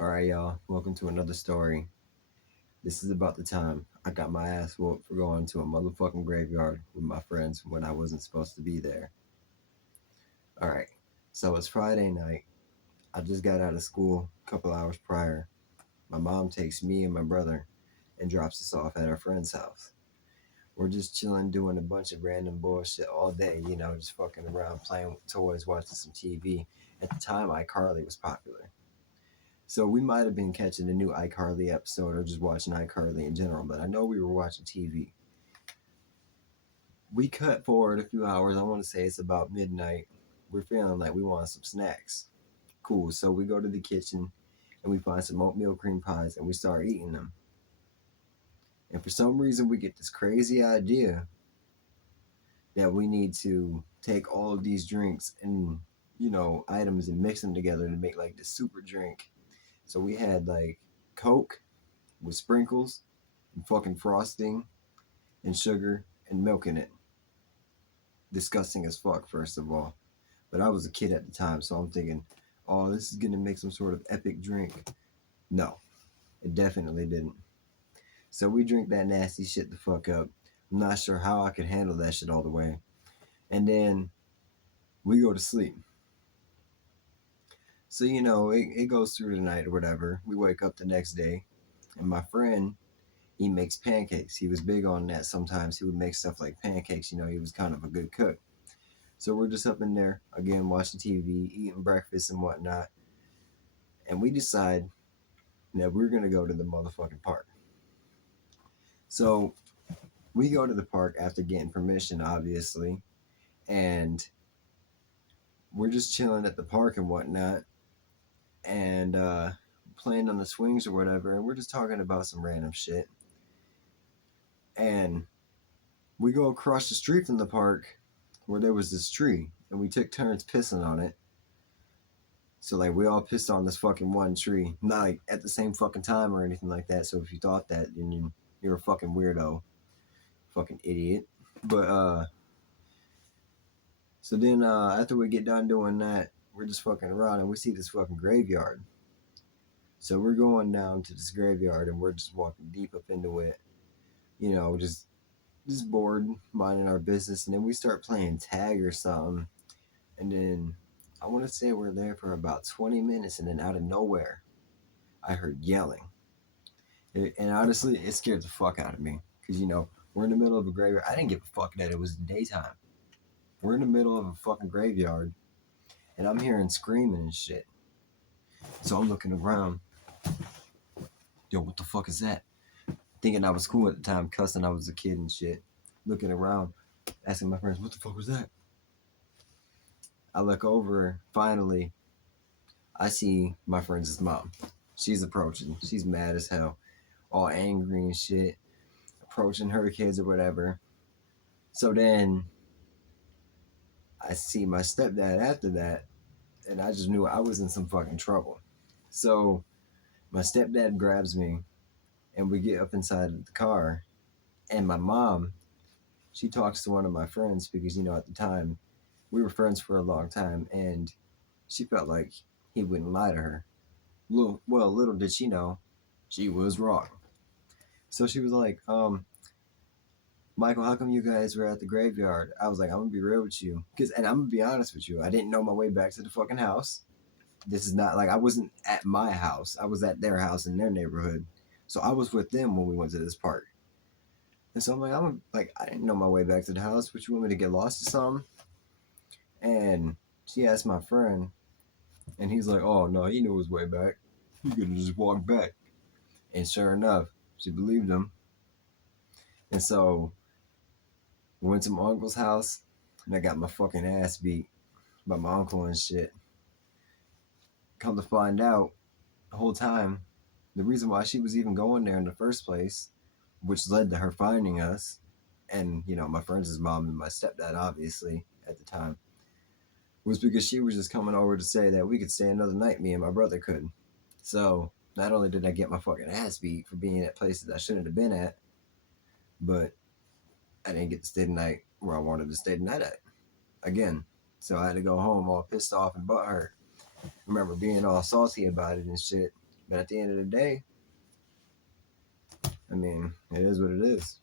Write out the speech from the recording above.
All right, y'all. Welcome to another story. This is about the time I got my ass whooped for going to a motherfucking graveyard with my friends when I wasn't supposed to be there. All right. So it's Friday night. I just got out of school a couple hours prior. My mom takes me and my brother and drops us off at our friend's house. We're just chilling, doing a bunch of random bullshit all day, just fucking around, playing with toys, watching some TV. At the time, iCarly was popular. So we might have been catching a new iCarly episode or just watching iCarly in general, but I know we were watching TV. We cut forward a few hours. I want to say it's about midnight. We're feeling like we want some snacks. Cool. So we go to the kitchen and we find some oatmeal cream pies and we start eating them. And for some reason, we get this crazy idea that we need to take all of these drinks and, items and mix them together to make like this super drink. So we had like Coke with sprinkles and fucking frosting and sugar and milk in it. Disgusting as fuck, first of all. But I was a kid at the time, so I'm thinking, oh, this is gonna make some sort of epic drink. No, it definitely didn't. So we drink that nasty shit the fuck up. I'm not sure how I could handle that shit all the way. And then we go to sleep. So, it goes through the night or whatever. We wake up the next day, and my friend, he makes pancakes. He was big on that sometimes. He would make stuff like pancakes. He was kind of a good cook. So we're just up in there again, watching TV, eating breakfast and whatnot, and we decide that we're gonna go to the motherfucking park. So we go to the park after getting permission, obviously, and we're just chilling at the park and whatnot, and playing on the swings or whatever, and we're just talking about some random shit. And we go across the street from the park where there was this tree, and we took turns pissing on it. So like we all pissed on this fucking one tree, not like at the same fucking time or anything like that. So if you thought that, then you're a fucking weirdo, fucking idiot. But so then after we get done doing that, we're just fucking around and we see this fucking graveyard. So we're going down to this graveyard and we're just walking deep up into it, just bored, minding our business, and then we start playing tag or something, and then I want to say we're there for about 20 minutes, and then out of nowhere, I heard yelling. And honestly, it scared the fuck out of me because we're in the middle of a graveyard. I didn't give a fuck that it was daytime. We're in the middle of a fucking graveyard, and I'm hearing screaming and shit. So I'm looking around. Yo, what the fuck is that? Thinking I was cool at the time, cussing I was a kid and shit. Looking around, asking my friends, what the fuck was that? I look over. Finally, I see my friend's mom. She's approaching. She's mad as hell, all angry and shit, approaching her kids or whatever. So then I see my stepdad after that, and I just knew I was in some fucking trouble. So my stepdad grabs me, and we get up inside of the car, and my mom, she talks to one of my friends because at the time we were friends for a long time, and she felt like he wouldn't lie to her. Little did she know, she was wrong. So she was like, Michael, how come you guys were at the graveyard? I was like, I'm gonna be real with you, and I'm gonna be honest with you. I didn't know my way back to the fucking house. This is not like I wasn't at my house. I was at their house in their neighborhood. So I was with them when we went to this park. And so I'm like, I didn't know my way back to the house. But you want me to get lost or something? And she asked my friend, and he's like, oh no, he knew his way back. He could have just walked back. And sure enough, she believed him. And so we went to my uncle's house, and I got my fucking ass beat by my uncle and shit. Come to find out, the whole time, the reason why she was even going there in the first place, which led to her finding us, and my friends' mom and my stepdad, obviously at the time, was because she was just coming over to say that we could stay another night. Me and my brother could. So not only did I get my fucking ass beat for being at places I shouldn't have been at, but I didn't get to stay the night where I wanted to stay the night at again. So I had to go home all pissed off and butthurt. I remember being all salty about it and shit. But at the end of the day, I mean, it is what it is.